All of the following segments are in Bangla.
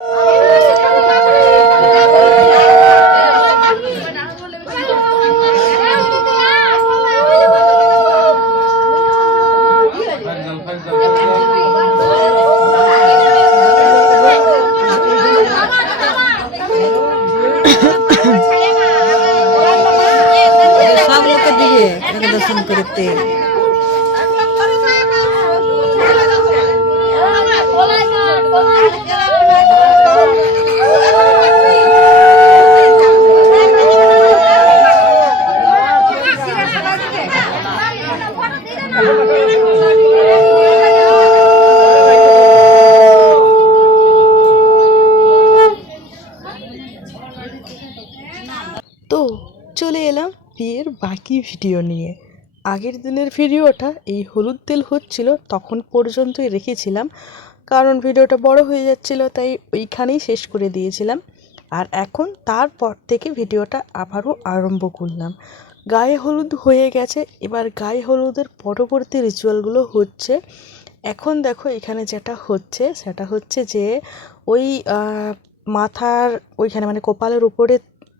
সব ভিডিও নিয়ে। আগের দিনের ভিডিওটা এই হলুদ তেল হচ্ছিল, তখন পর্যন্তই রেখেছিলাম। কারণ ভিডিওটা বড় হয়ে যাচ্ছিল, তাই ওইখানেই শেষ করে দিয়েছিলাম। আর এখন তারপর থেকে ভিডিওটা আবারও আরম্ভ করলাম। গায়ে হলুদ হয়ে গেছে, এবার গায়ে হলুদের পরবর্তী রিচুয়ালগুলো হচ্ছে। এখন দেখো এখানে যেটা হচ্ছে, সেটা হচ্ছে যে ওই মাথার ওইখানে মানে কপালের উপরে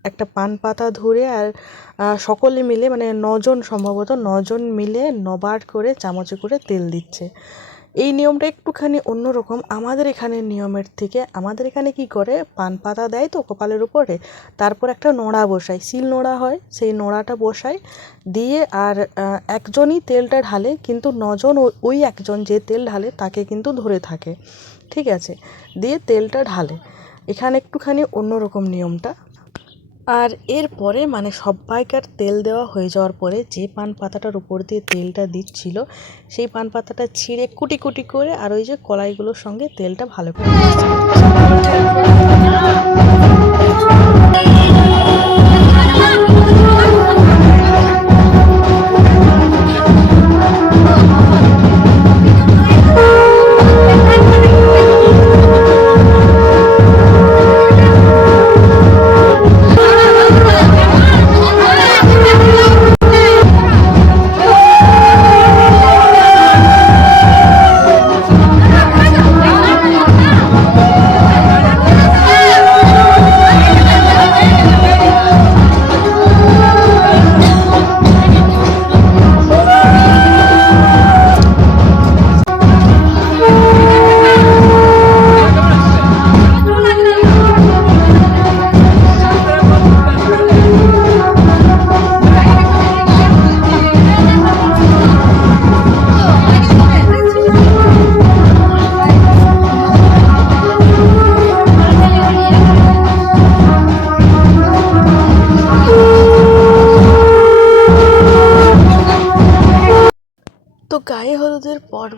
একটা পান পাতা ধরে আর সকলে মিলে মানে নজন সম্ভবত নজন মিলে নবার করে, চামচে করে তেল দিচ্ছে। এই নিয়মটা একটুখানি অন্যরকম। আমাদের এখানে নিয়মের থেকে, আমাদের এখানে কি করে, পান পাতা দেয় তো কপালের উপরে, তারপর একটা নোড়া বসায়। শিল নোড়া হয়, সেই নোড়াটা বসায়, দিয়ে আর একজনই তেলটা ঢালে, কিন্তু নজন ওই একজন যে তেল ঢালে, তাকে কিন্তু ধরে থাকে। ঠিক আছে? দিয়ে তেলটা ঢালে। এখানে একটুখানি অন্যরকম নিয়মটা। আর এরপরে মানে সব্বাইকার তেল দেওয়া হয়ে যাওয়ার পরে যে পান পাতাটার উপর দিয়ে তেলটা দিচ্ছিল, সেই পান পাতাটা ছিঁড়ে কুটি কুটি করে আর ওই যে কলাইগুলোর সঙ্গে তেলটা ভালো করে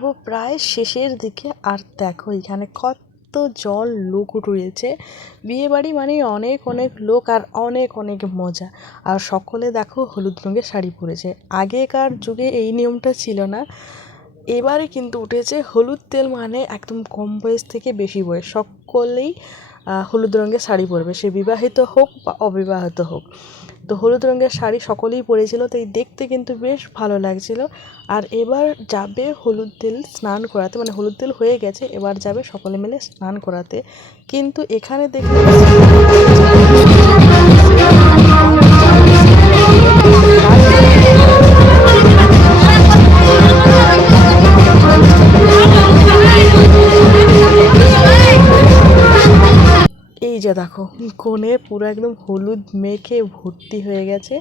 পর্ব প্রায় শেষের দিকে। আর দেখো, এখানে কত জল লোক রয়েছে বিয়ে বাড়ি মানে অনেক অনেক লোক আর অনেক অনেক মজা। আর সকলে দেখো হলুদ রঙের শাড়ি পরেছে। আগেকার যুগে এই নিয়মটা ছিল না। এবারে কিন্তু উঠেছে হলুদ তেল মানে একদম কম বয়স থেকে বেশি বয়স। সকলেই হলুদ রঙের শাড়ি পরবে। সে বিবাহিত হোক বা অবিবাহিত হোক। তো হলুদ রঙের শাড়ি সকলেই পরেছিল, তাই দেখতে কিন্তু বেশ ভালো লাগছিল। আর এবার যাবে হলুদ তেল স্নান করাতে মানে হলুদ তেল হয়ে গেছে, এবার যাবে সকলে মিলে স্নান করাতে। কিন্তু এখানে দেখলে যে দেখো, কোণে পুরো একদম হলুদ মেখে ভর্তি হয়ে গেছে।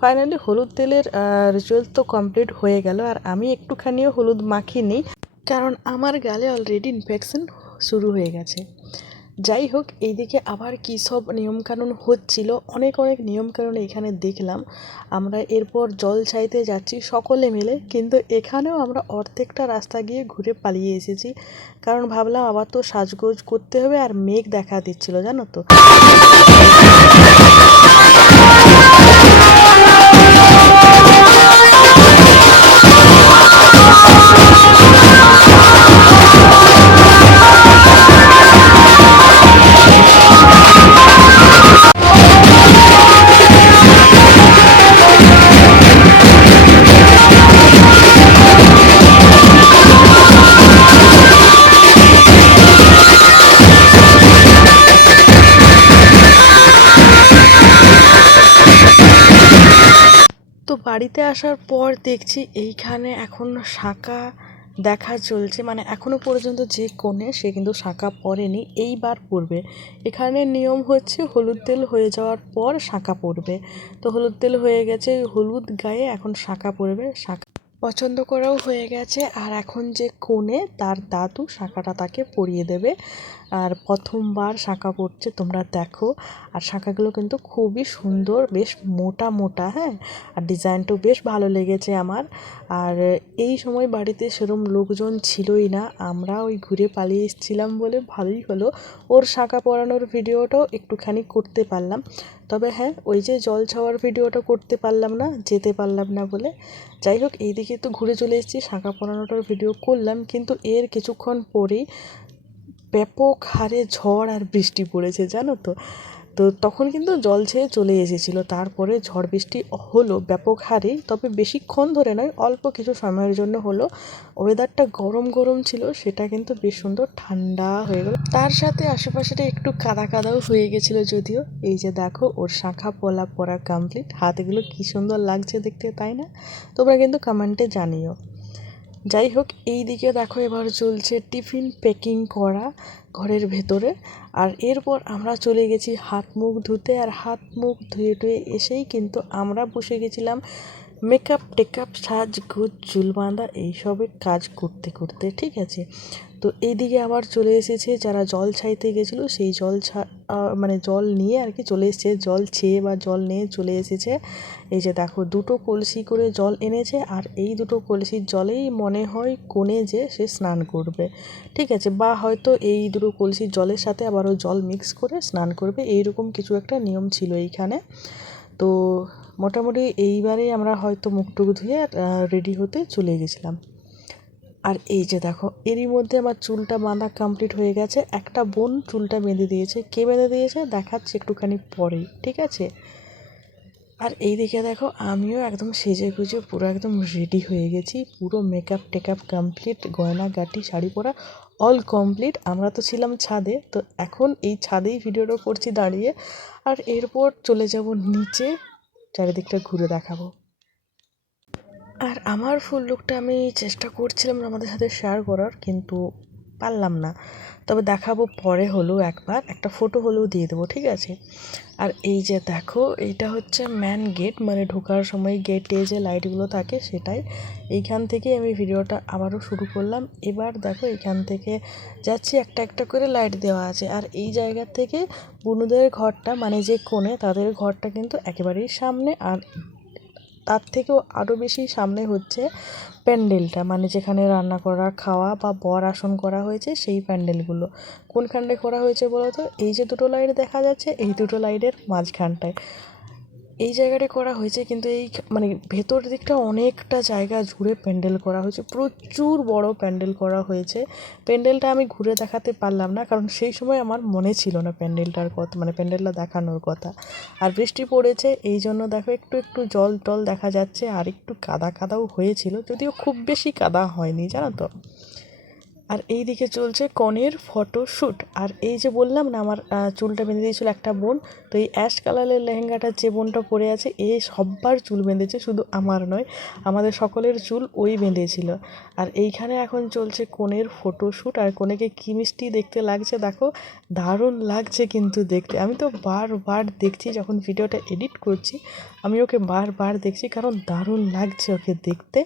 ফাইনালি হলুদ তেলের রিচুয়াল তো কমপ্লিট হয়ে গেল আর আমি একটুখানিও হলুদ মাখিনি, কারণ আমার গালে অলরেডি ইনফেকশন শুরু হয়ে গেছে। যাই হোক, এইদিকে আবার কী সব নিয়মকানুন হচ্ছিল? অনেক অনেক নিয়মকানুন এখানে দেখলাম। আমরা এরপর জল চাইতে যাচ্ছি সকলে মিলে, কিন্তু এখানেও আমরা অর্ধেকটা রাস্তা গিয়ে ঘুরে পালিয়ে এসেছি। কারণ ভাবলাম আবার তো সাজগোজ করতে হবে আর মেঘ দেখা দিচ্ছিল, জানো তো। বাড়িতে আসার পর দেখছি এইখানে এখন শাঁকা দেখা চলছে। মানে এখনও পর্যন্ত যে কোণে সে কিন্তু শাঁকা পরেনি এইবার পরবে এখানে নিয়ম হচ্ছে হলুদ তেল হয়ে যাওয়ার পর শাঁকা পরবে তো হলুদ তেল হয়ে গেছে, হলুদ গায়ে এখন শাঁকা পরবে শাঁকা পছন্দ করাও হয়ে গেছে। আর এখন যে কোণে তার দাদু শাঁখাটা তাকে পরিয়ে দেবে। আর প্রথমবার শাঁখা পড়ছে, তোমরা দেখো। আর শাঁখাগুলো কিন্তু খুবই সুন্দর, বেশ মোটা মোটা হ্যাঁ? আর ডিজাইনটাও বেশ ভালো লেগেছে আমার। আর এই সময় বাড়িতে সেরম লোকজন ছিলই না। আমরা ওই ঘুরে পালিয়ে এসেছিলাম বলে ভালোই হলো। ওর শাঁখা পরানোর ভিডিওটাও একটুখানি করতে পারলাম। তবে হ্যাঁ ওই যে জল ছাওয়ার ভিডিওটা করতে পারলাম না, যেতে পারলাম না বলে। যাই হোক, এইদিকে তো ঘুরে চলে এসেছি, শাঁখা পরানোটার ভিডিও করলাম। কিন্তু এর কিছুক্ষণ পরেই ব্যাপক হারে ঝড় আর বৃষ্টি পড়েছে, জানো তো? তো তখন কিন্তু জল ছেয়ে চলে এসেছিল, তারপরে ঝড় বৃষ্টি হলো ব্যাপক হারে, তবে বেশিক্ষণ ধরে নয়, অল্প কিছু সময়ের জন্য হলো। ওয়েদারটা গরম গরম ছিল, সেটা কিন্তু বেশ সুন্দর ঠান্ডা হয়ে গেল। তার সাথে আশেপাশেটা একটু কাদা কাদাও হয়ে গেছিল যদিও। এই যে দেখো, ওর শাখা পলা পরা কমপ্লিট হাতগুলো কী সুন্দর লাগছে দেখতে, তাই না? তোমরা কিন্তু কমেন্টে জানিও। যাই হোক, এই দিকে দেখো এবার চলছে টিফিন প্যাকিং করা ঘরের ভেতরে। আর এরপর আমরা চলে গেছি হাত মুখ ধুতে। আর হাত মুখ ধুয়ে টুয়ে এসেই কিন্তু আমরা বসে গেছিলাম মেকআপ টেকআপ সাজগোজ চুল বাঁধা এইসবের কাজ করতে করতে, ঠিক আছে? তো এইদিকে আবার চলে এসেছে যারা জল ছাইতে গেছিল, সেই জল ছা মানে জল নিয়ে আর কি চলে এসেছে। জল ছেয়ে বা জল নিয়ে চলে এসেছে। এই যে দেখো, দুটো কলসি করে জল এনেছে আর এই দুটো কলসির জলেই মনে হয় কোণে যে সে স্নান করবে। ঠিক আছে, বা হয়তো এই দুটো কলসির জলের সাথে আবারও জল মিক্স করে স্নান করবে। এইরকম কিছু একটা নিয়ম ছিল এইখানে। তো মোটামুটি এইবারেই আমরা হয়তো মুখ টুক ধুয়ে রেডি হতে চলে গেছিলাম। আর এই যে দেখো, এরই মধ্যে আমার চুলটা বাঁধা কমপ্লিট হয়ে গেছে। একটা বোন চুলটা বেঁধে দিয়েছে। কে বেঁধে দিয়েছে? দেখাচ্ছে একটুখানি পরেই। ঠিক আছে? আর এই দিকে দেখো, আমিও একদম সেজে গুজে পুরো একদম রেডি হয়ে গেছি। পুরো মেকআপ টেকআপ কমপ্লিট গয়না, গাটি, শাড়ি পরা অল কমপ্লিট আমরা তো ছিলাম ছাদে, তো এখন এই ছাদেই ভিডিওটা করছি দাঁড়িয়ে। আর এরপর চলে যাব নিচে, চারিদিকটা ঘুরে দেখাবো। আর আমার ফুল লুকটা আমি চেষ্টা করছিলাম আমাদের সাথে শেয়ার করার, কিন্তু পারলাম না। তবে দেখাবো পরে হলেও একবার। একটা ফটো হলেও দিয়ে দেবো, ঠিক আছে? আর এই যে দেখো, এইটা হচ্ছে ম্যান গেট মানে ঢোকার সময় গেটে যে লাইটগুলো থাকে সেটাই। এইখান থেকে আমি ভিডিওটা আবারও শুরু করলাম। এবার দেখো এখান থেকে যাচ্ছি, একটা একটা করে লাইট দেওয়া আছে। আর এই জায়গা থেকে বুনুদের ঘরটা মানে যে কোণে, তাদের ঘরটা কিন্তু একেবারেই সামনে। আর তার থেকেও আরও বেশি সামনে হচ্ছে প্যান্ডেলটা মানে যেখানে রান্না করা, খাওয়া বা বর আসন করা হয়েছে সেই প্যান্ডেলগুলো। কোনখানটায় করা হয়েছে বলো তো এই যে দুটো লাইট দেখা যাচ্ছে, এই দুটো লাইটের মাঝখানটায়। এই জায়গাটা করা হয়েছে কিন্তু এই মানে ভেতর দিকটা অনেকটা জায়গা জুড়ে প্যান্ডেল করা হয়েছে। প্রচুর বড় প্যান্ডেল করা হয়েছে। প্যান্ডেলটা আমি ঘুরে দেখাতে পারলাম না কারণ সেই সময় আমার মনে ছিল না প্যান্ডেলটার কথা মানে প্যান্ডেলটা দেখানোর কথা। আর বৃষ্টি পড়েছে, এই জন্য দেখো একটু একটু জল টল দেখা যাচ্ছে। আর একটু কাদা কাদাও হয়েছিল, যদিও খুব বেশি কাদা হয়নি, জানো তো? আর এই দিকে চলছে কনের ফটোশ্যুট। আর এই যে বললাম না, আমার চুলটা বেঁধে দিয়েছিল একটা বোন, তো এই অ্যাশ কালারের লেহেঙ্গাটা যে বোনটা পরে আছে, এ সব্বার চুল বেঁধেছে, শুধু আমার নয়, আমাদের সকলের চুল ওই বেঁধেছিল। আর এইখানে এখন চলছে কনের ফটোশ্যুট, আর কনেকে কি মিষ্টি দেখতে লাগছে দেখো, দারুণ লাগছে কিন্তু দেখতে। আমি তো বারবার দেখছি, যখন ভিডিওটা এডিট করছি, আমি ওকে বারবার দেখছি, কারণ দারুণ লাগছে ওকে দেখতে।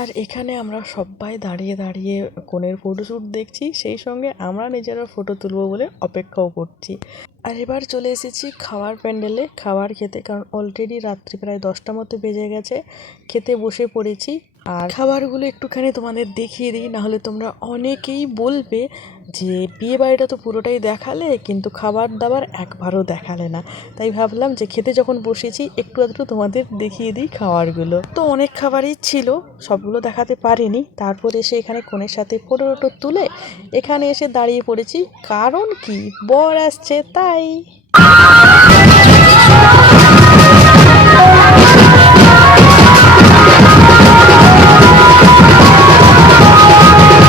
আর এখানে আমরা সবাই দাঁড়িয়ে দাঁড়িয়ে কনের ফটোশ্যুট দেখছি, সেই সঙ্গে আমরা নিজেরা ফটো তুলব বলে অপেক্ষাও করছি। আর এবার চলে এসেছি খাওয়ার প্যান্ডেলে খাবার খেতে, কারণ অলরেডি রাত্রি প্রায় দশটার মতো বেজে গেছে। খেতে বসে পড়েছি আর খাবারগুলো একটুখানি তোমাদের দেখিয়ে দিই, নাহলে তোমরা অনেকেই বলবে যে বিয়ে বাড়িটা তো পুরোটাই দেখালে, কিন্তু খাবার দাবার একবারও দেখালে না। তাই ভাবলাম যে খেতে যখন বসেছি, একটু আধটু তোমাদের দেখিয়ে দিই খাবারগুলো। তো অনেক খাবারই ছিল, সবগুলো দেখাতে পারিনি। তারপর এসে এখানে কোণের সাথে ফটো টটো তুলে এখানে এসে দাঁড়িয়ে পড়েছি। কারণ কি? বর আসছে, তাই। ハハハハ!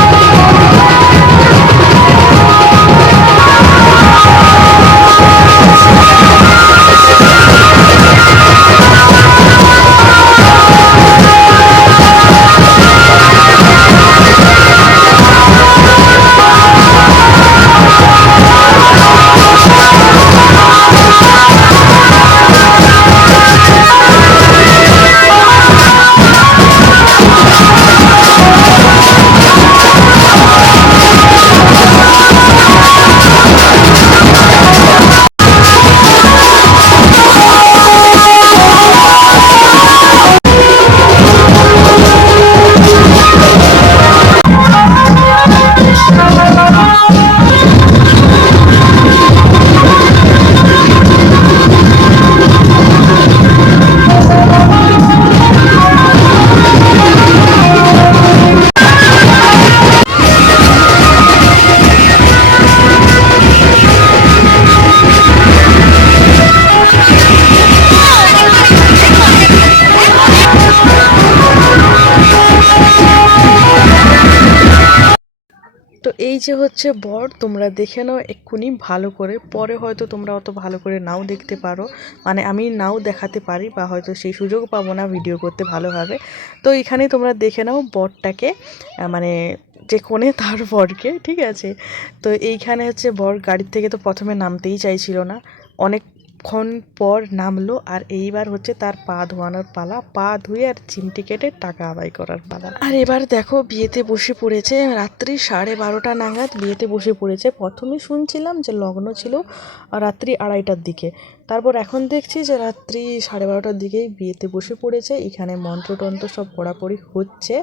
যে হচ্ছে বর, তোমরা দেখে নাও এক্ষুনি ভালো করে। পরে হয়তো তোমরা অত ভালো করে নাও দেখতে পারো। মানে আমি নাও দেখাতে পারি বা হয়তো সেই সুযোগ পাবো না ভিডিও করতে ভালোভাবে। তো এখানে তোমরা দেখে নাও বরটাকে মানে যে কোণে তার বরকে, ঠিক আছে? তো এইখানে হচ্ছে বর গাড়ির থেকে তো প্রথমে নামতেই চাইছিল না। অনেকক্ষণ পর নামলো আর এইবার হচ্ছে তার পা ধোয়ানোর পালা। পা ধুয়ে আর চিমটি কেটে টাকা আদায় করার পালা। আর এবার দেখো বিয়েতে বসে পড়েছে রাত্রি সাড়ে বারোটা নাগাদ। বিয়েতে বসে পড়েছে। প্রথমে শুনছিলাম যে লগ্ন ছিল রাত্রি আড়াইটার দিকে। তারপর এখন দেখছি যে রাত্রি সাড়ে বারোটার দিকেই বিয়েতে বসে পড়েছে, এখানে মন্ত্রতন্ত্র সব পড়াপড়ি হচ্ছে।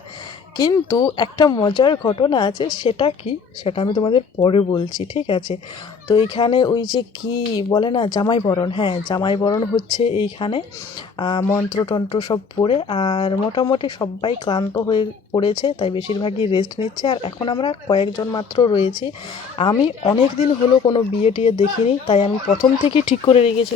কিন্তু একটা মজার ঘটনা আছে, সেটা কি? সেটা আমি তোমাদের পরে বলছি, ঠিক আছে? তো এইখানে ওই যে কি বলে না, জামাই বরণ হ্যাঁ জামাই বরণ হচ্ছে এইখানে। মন্ত্রতন্ত্র সব পড়ে, আর মোটামুটি সবাই ক্লান্ত হয়ে পড়েছে, তাই বেশিরভাগই রেস্ট নিচ্ছে। আর এখন আমরা কয়েকজন মাত্র রয়েছি। আমি অনেক দিন হলো কোনো বিয়ে টিয়ে দেখিনি, তাই আমি প্রথম থেকেই ঠিক করে রেখেছিলাম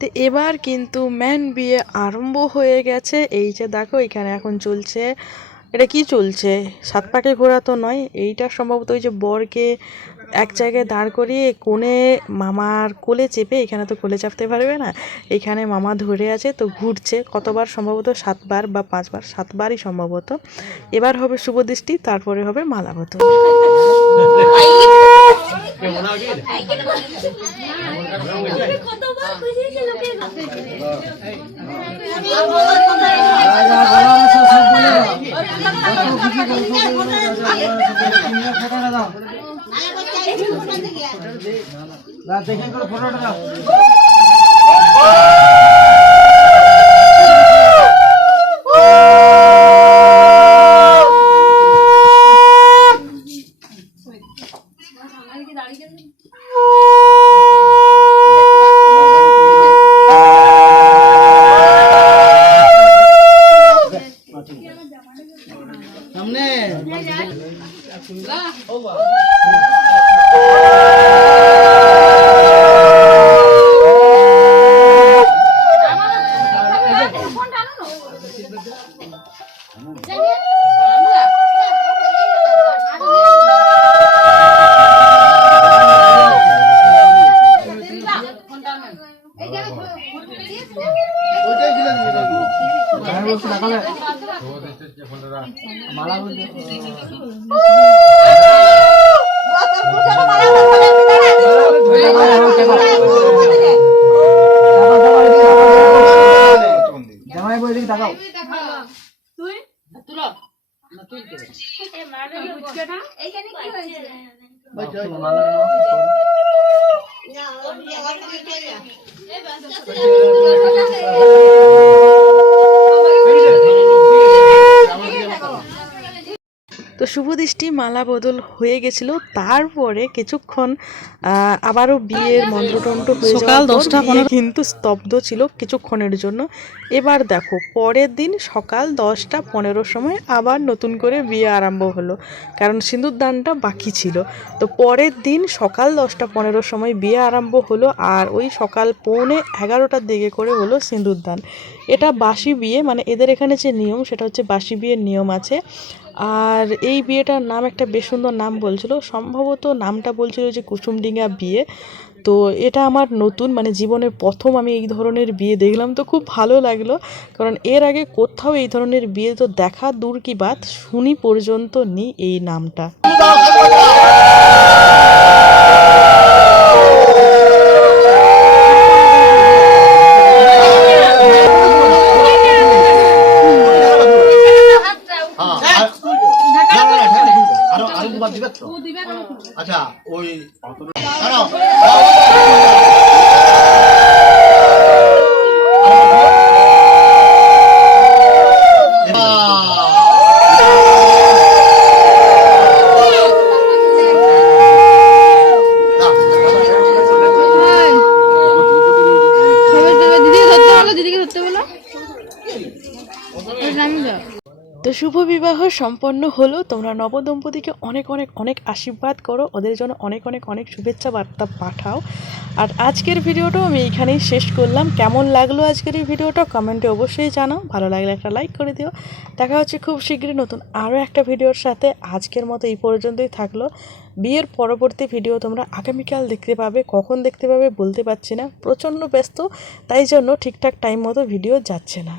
তো এবার কিন্তু ম্যান বিয়ে আরম্ভ হয়ে গেছে। এই যে দেখো, এখানে এখন চলছে। এটা কি চলছে? সাত পাকে ঘোরা তো নয়, এইটা সম্ভবত ওই যে বরকে এক জায়গায় দাঁড় করিয়ে কোণে মামার কোলে চেপে এখানে তো কোলে চাপতে পারবে না এখানে মামা ধরে আছে তো ঘুরছে কতবার সম্ভবত সাতবার বা পাঁচবার সাতবারই সম্ভবত। এবার হবে শুভ দৃষ্টি তারপরে হবে মালাবত দেখে করে ফটোটা দাও। Gracias. তো শুভ দৃষ্টি মালা বদল হয়ে গেছিল। তারপরে কিছুক্ষণ আবারও বিয়ের মন্ত্রতন্ত্র হয়ে সকাল দশটা কিন্তু স্তব্ধ ছিল কিছুক্ষণের জন্য। এবার দেখো পরের দিন সকাল দশটা পনেরোর সময় আবার নতুন করে বিয়ে আরম্ভ হলো কারণ সিঁদুর দানটা বাকি ছিল। তো পরের দিন সকাল দশটা পনেরোর সময় বিয়ে আরম্ভ হলো আর ওই সকাল পৌনে এগারোটার দিকে করে হলো সিঁদুর দান। এটা বাসি বিয়ে মানে এদের এখানে যে নিয়ম সেটা হচ্ছে বাসি বিয়ের নিয়ম আছে। আর এই বিয়েটার নাম একটা বেশ সুন্দর নাম বলছিল। সম্ভবত নামটা বলছিল যে কুসুমডিঙ্গা বিয়ে। তো এটা আমার নতুন মানে জীবনের প্রথম আমি এই ধরনের বিয়ে দেখলাম। তো খুব ভালো লাগল, কারণ এর আগে কোথাও এই ধরনের বিয়ে তো দেখা দূর কি বাদ শুনি পর্যন্ত নি এই নামটা। আচ্ছা ওই দিদিকে ধরতে বলো। নামি যাও তো শুভ বিবাহ সম্পন্ন হলো। তোমরা নবদম্পতিকে অনেক অনেক অনেক আশীর্বাদ করো। ওদের জন্য অনেক অনেক অনেক শুভেচ্ছা বার্তা পাঠাও। আর আজকের ভিডিওটাও আমি এইখানেই শেষ করলাম। কেমন লাগল আজকের এই ভিডিওটা কমেন্টে অবশ্যই জানাও। ভালো লাগলে একটা লাইক করে দিও। দেখা হচ্ছে খুব শীঘ্রই নতুন আরও একটা ভিডিওর সাথে। আজকের মতো এই পর্যন্তই থাকল। বিয়ের পরবর্তী ভিডিও তোমরা আগামীকাল দেখতে পাবে। কখন দেখতে পাবে বলতে পারছি না। প্রচণ্ড ব্যস্ত, তাই জন্য ঠিকঠাক টাইম মতো ভিডিও যাচ্ছে না।